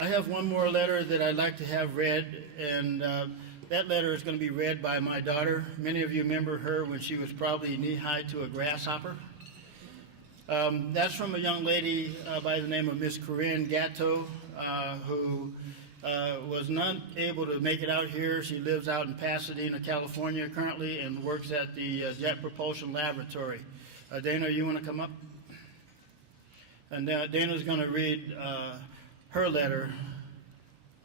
I have one more letter that I'd like to have read, and that letter is going to be read by my daughter. Many of you remember her when she was probably knee-high to a grasshopper. That's from a young lady by the name of Miss Corinne Gatto, who was not able to make it out here. She lives out in Pasadena, California currently, and works at the Jet Propulsion Laboratory. Dana, you want to come up? And Dana's going to read her letter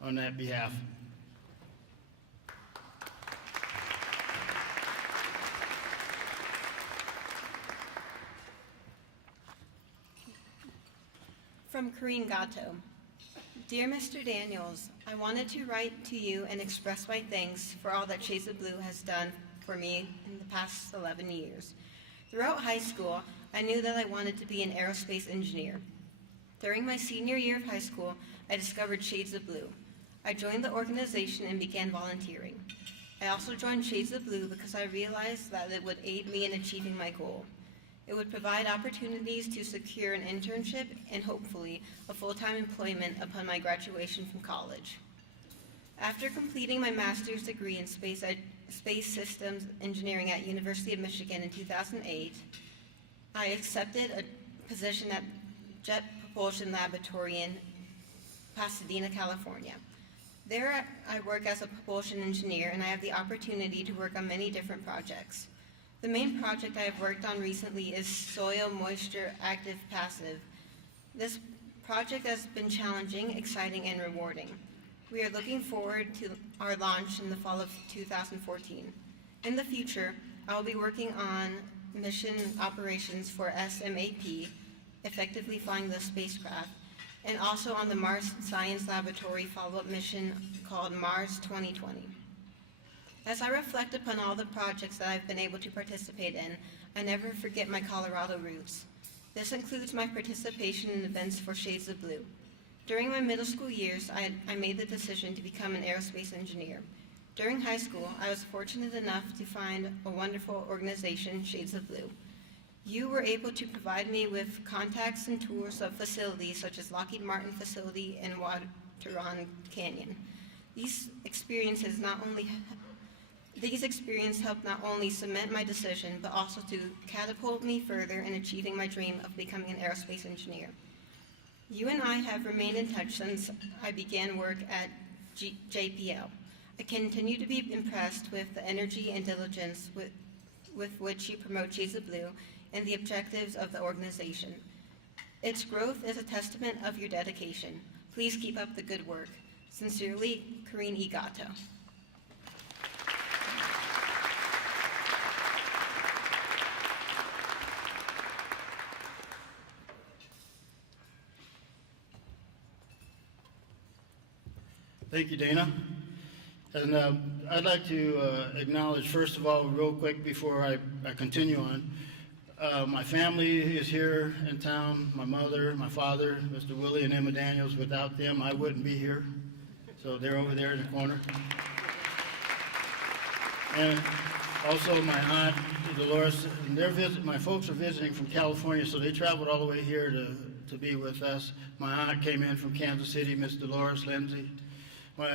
on that behalf. From Corinne Gatto. Dear Mr. Daniels, I wanted to write to you and express my thanks for all that Shades of Blue has done for me in the past 11 years. Throughout high school, I knew that I wanted to be an aerospace engineer. During my senior year of high school, I discovered Shades of Blue. I joined the organization and began volunteering. I also joined Shades of Blue because I realized that it would aid me in achieving my goal. It would provide opportunities to secure an internship and hopefully a full-time employment upon my graduation from college. After completing my master's degree in space systems engineering at University of Michigan in 2008, I accepted a position at Jet Propulsion Laboratory in Pasadena, California. There I work as a propulsion engineer, and I have the opportunity to work on many different projects. The main project I have worked on recently is Soil Moisture Active Passive. This project has been challenging, exciting, and rewarding. We are looking forward to our launch in the fall of 2014. In the future, I will be working on mission operations for SMAP, effectively flying the spacecraft, and also on the Mars Science Laboratory follow-up mission called Mars 2020. As I reflect upon all the projects that I've been able to participate in, I never forget my Colorado roots. This includes my participation in events for Shades of Blue. During my middle school years, I made the decision to become an aerospace engineer. During high school, I was fortunate enough to find a wonderful organization, Shades of Blue. You were able to provide me with contacts and tours of facilities such as Lockheed Martin facility and Wateron Canyon. These experiences helped not only cement my decision, but also to catapult me further in achieving my dream of becoming an aerospace engineer. You and I have remained in touch since I began work at JPL. I continue to be impressed with the energy and diligence with which you promote Shades of Blue and the objectives of the organization. Its growth is a testament of your dedication. Please keep up the good work. Sincerely, Corinne E. Gatto. Thank you, Dana. And I'd like to acknowledge, first of all, real quick before I continue on, my family is here in town, my mother, my father, Mr. Willie and Emma Daniels. Without them, I wouldn't be here. So they're over there in the corner. And also my aunt, Dolores, and my folks are visiting from California, so they traveled all the way here to be with us. My aunt came in from Kansas City, Miss Dolores Lindsay. My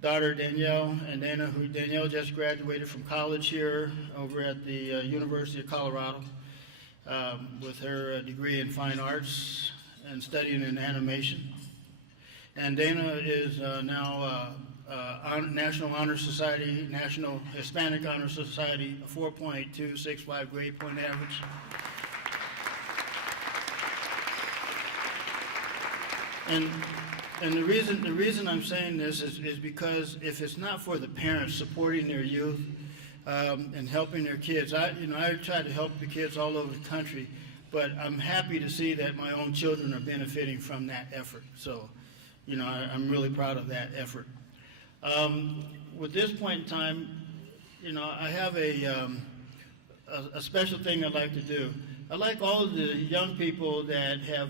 daughter Danielle, and Danielle just graduated from college here over at the University of Colorado with her degree in fine arts and studying in animation. And Dana is now National Honor Society, National Hispanic Honor Society, a 4.265 grade point average. And the reason I'm saying this is because if it's not for the parents supporting their youth and helping their kids, I try to help the kids all over the country, but I'm happy to see that my own children are benefiting from that effort. So, I'm really proud of that effort. With this point in time, I have a special thing I'd like to do. I'd like all of the young people that have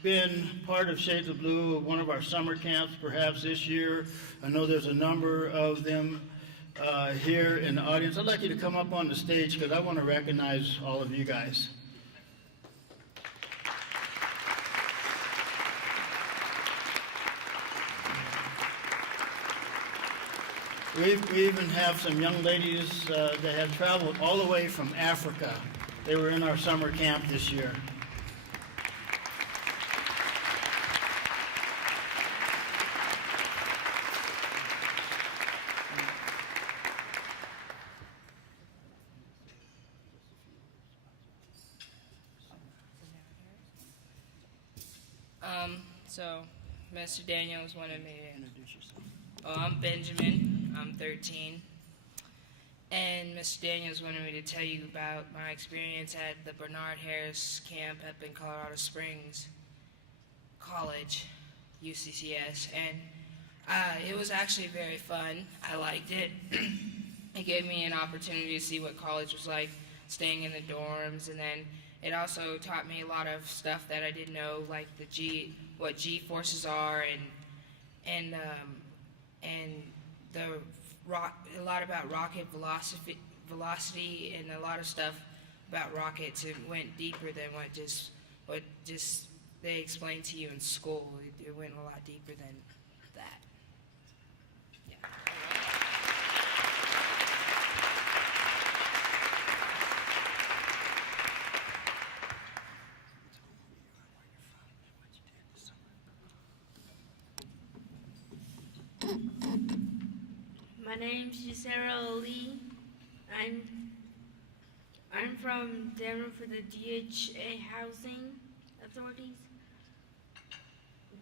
been part of Shades of Blue, one of our summer camps, perhaps this year. I know there's a number of them here in the audience. I'd like you to come up on the stage because I want to recognize all of you guys. We even have some young ladies that have traveled all the way from Africa. They were in our summer camp this year. So, Mr. Daniels wanted me to Introduce yourself. Oh, I'm Benjamin. I'm 13. And Mr. Daniels wanted me to tell you about my experience at the Bernard Harris camp up in Colorado Springs College, UCCS. And it was actually very fun. I liked it. It gave me an opportunity to see what college was like, staying in the dorms, and then it also taught me a lot of stuff that I didn't know, like what G forces are, and a lot about rocket velocity, and a lot of stuff about rockets. It went deeper than what just they explained to you in school. It went a lot deeper than that. Yeah. My name's Gisera Lee. I'm from Denver for the DHA Housing Authorities.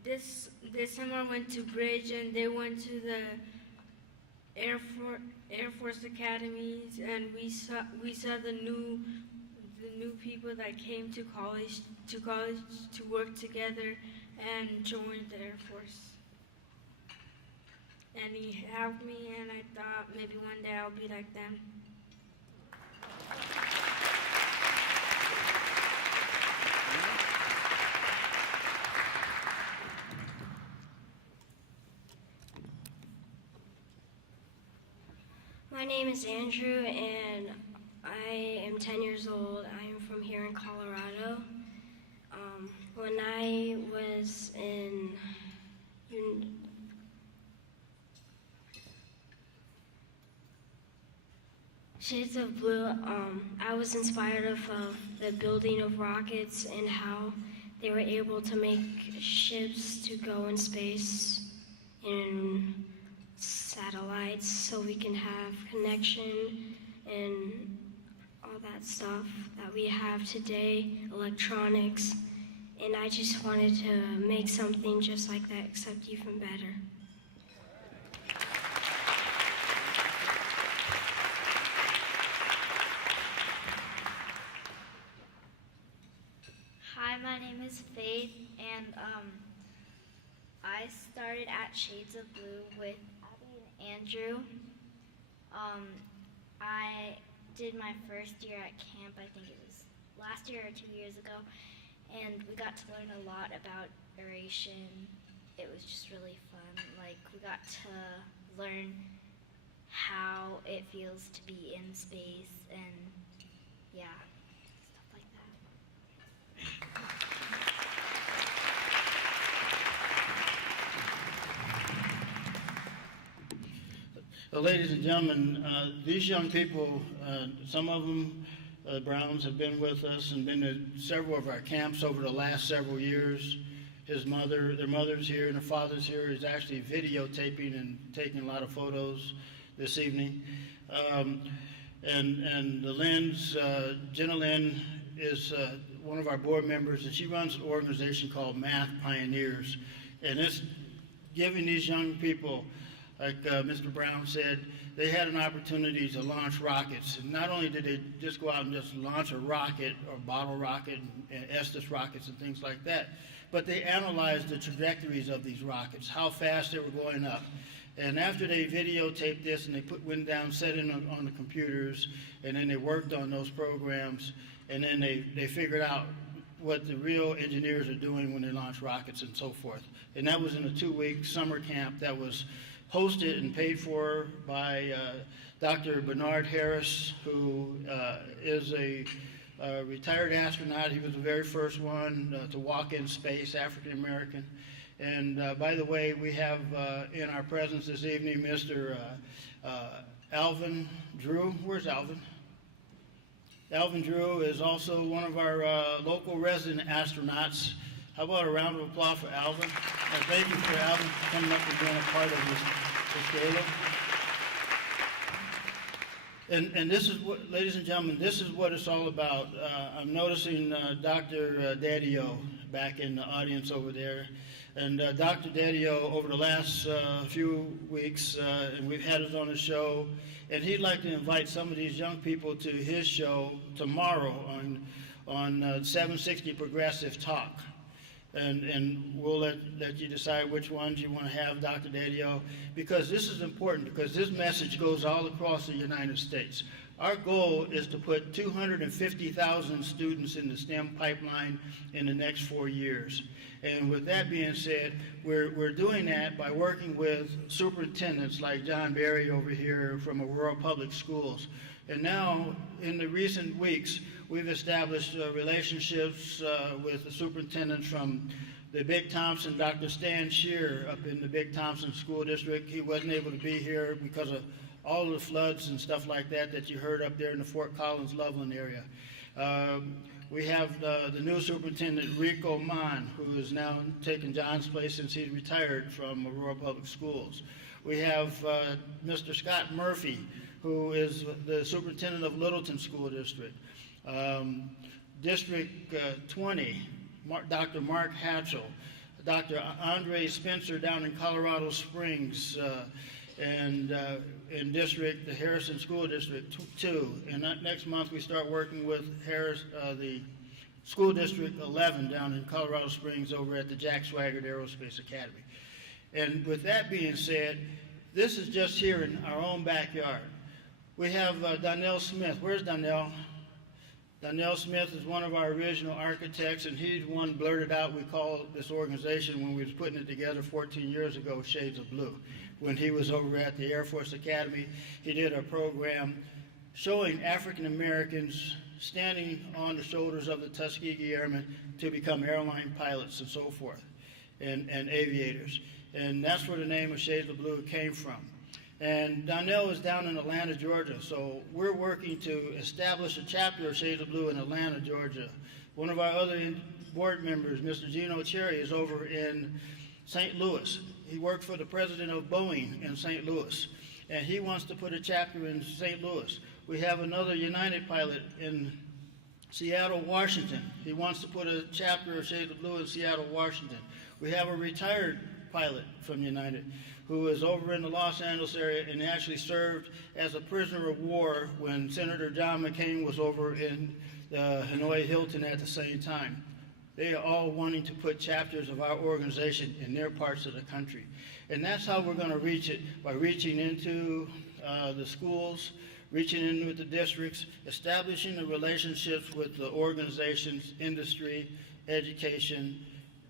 This summer I went to Bridge, and they went to the Air Force academies, and we saw the new people that came to college to work together and joined the Air Force. And he helped me, and I thought maybe one day I'll be like them. My name is Andrew, and I am 10 years old. I am from here in Colorado. When I was in Shades of Blue, I was inspired of the building of rockets and how they were able to make ships to go in space and satellites so we can have connection and all that stuff that we have today, electronics. And I just wanted to make something just like that, except even better. Hi, my name is Faith, and I started at Shades of Blue with Abby and Andrew. I did my first year at camp, I think it was last year or 2 years ago, and we got to learn a lot about aeration. It was just really fun. Like, we got to learn how it feels to be in space, and yeah, stuff like that. Ladies and gentlemen, these young people, some of them, Browns, have been with us and been to several of our camps over the last several years. Their mother's here and their father's here is actually videotaping and taking a lot of photos this evening. And the Lynn's, Jenna Lynn is one of our board members, and she runs an organization called Math Pioneers. And it's giving these young people, like Mr. Brown said, they had an opportunity to launch rockets. And not only did they just go out and just launch a rocket or bottle rocket and Estes rockets and things like that, but they analyzed the trajectories of these rockets, how fast they were going up. And after they videotaped this and they went down, set it on the computers, and then they worked on those programs, and then they figured out what the real engineers are doing when they launch rockets and so forth. And that was in a 2-week summer camp that was hosted and paid for by Dr. Bernard Harris, who is a retired astronaut. He was the very first one to walk in space, African American. And by the way, we have in our presence this evening Mr. Alvin Drew. Where's Alvin? Alvin Drew is also one of our local resident astronauts. How about a round of applause for Alvin? Thank you for Alvin coming up and being a part of this gala. And this is what, ladies and gentlemen, this is what it's all about. I'm noticing Dr. Daddio back in the audience over there. And Dr. Daddio, over the last few weeks, and we've had it on the show, and he'd like to invite some of these young people to his show tomorrow on 760 Progressive Talk. And we'll let you decide which ones you want to have, Dr. Daddio, because this is important, because this message goes all across the United States. Our goal is to put 250,000 students in the STEM pipeline in the next 4 years. And with that being said, we're doing that by working with superintendents like John Berry over here from Aurora Public Schools. And now, in the recent weeks, we've established relationships with the superintendents from the Big Thompson, Dr. Stan Shear up in the Big Thompson School District. He wasn't able to be here because of all the floods and stuff like that you heard up there in the Fort Collins, Loveland area. We have the new superintendent, Rico Mon, who is now taking John's place since he's retired from Aurora Public Schools. We have Mr. Scott Murphy, who is the superintendent of Littleton School District. District 20, Dr. Mark Hatchell, Dr. Andre Spencer down in Colorado Springs, and in the Harrison School District 2. And next month we start working with the School District 11 down in Colorado Springs over at the Jack Swigert Aerospace Academy. And with that being said, this is just here in our own backyard. We have Donnell Smith. Where's Donnell? Donnell Smith is one of our original architects, and he's the one blurted out, we called this organization when we was putting it together 14 years ago, Shades of Blue. When he was over at the Air Force Academy, he did a program showing African Americans standing on the shoulders of the Tuskegee Airmen to become airline pilots and so forth, and aviators. And that's where the name of Shades of Blue came from. And Donnell is down in Atlanta, Georgia, so we're working to establish a chapter of Shades of Blue in Atlanta, Georgia. One of our other board members, Mr. Gino Cherry, is over in St. Louis. He worked for the president of Boeing in St. Louis, and he wants to put a chapter in St. Louis. We have another United pilot in Seattle, Washington. He wants to put a chapter of Shades of Blue in Seattle, Washington. We have a retired pilot from United who is over in the Los Angeles area and actually served as a prisoner of war when Senator John McCain was over in Hanoi Hilton at the same time. They are all wanting to put chapters of our organization in their parts of the country. And that's how we're going to reach it, by reaching into the schools, reaching in with the districts, establishing the relationships with the organizations, industry, education,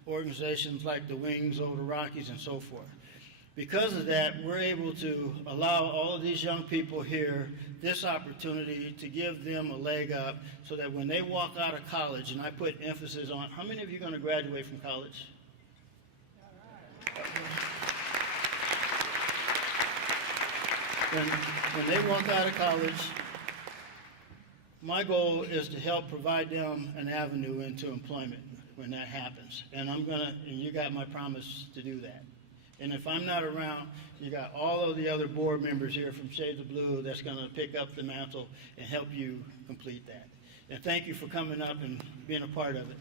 organizations like the Wings over the Rockies and so forth. Because of that, we're able to allow all of these young people here this opportunity to give them a leg up so that when they walk out of college, and I put emphasis on, how many of you are going to graduate from college? When they walk out of college, my goal is to help provide them an avenue into employment when that happens. And you got my promise to do that. And if I'm not around, you got all of the other board members here from Shades of Blue that's going to pick up the mantle and help you complete that. And thank you for coming up and being a part of it.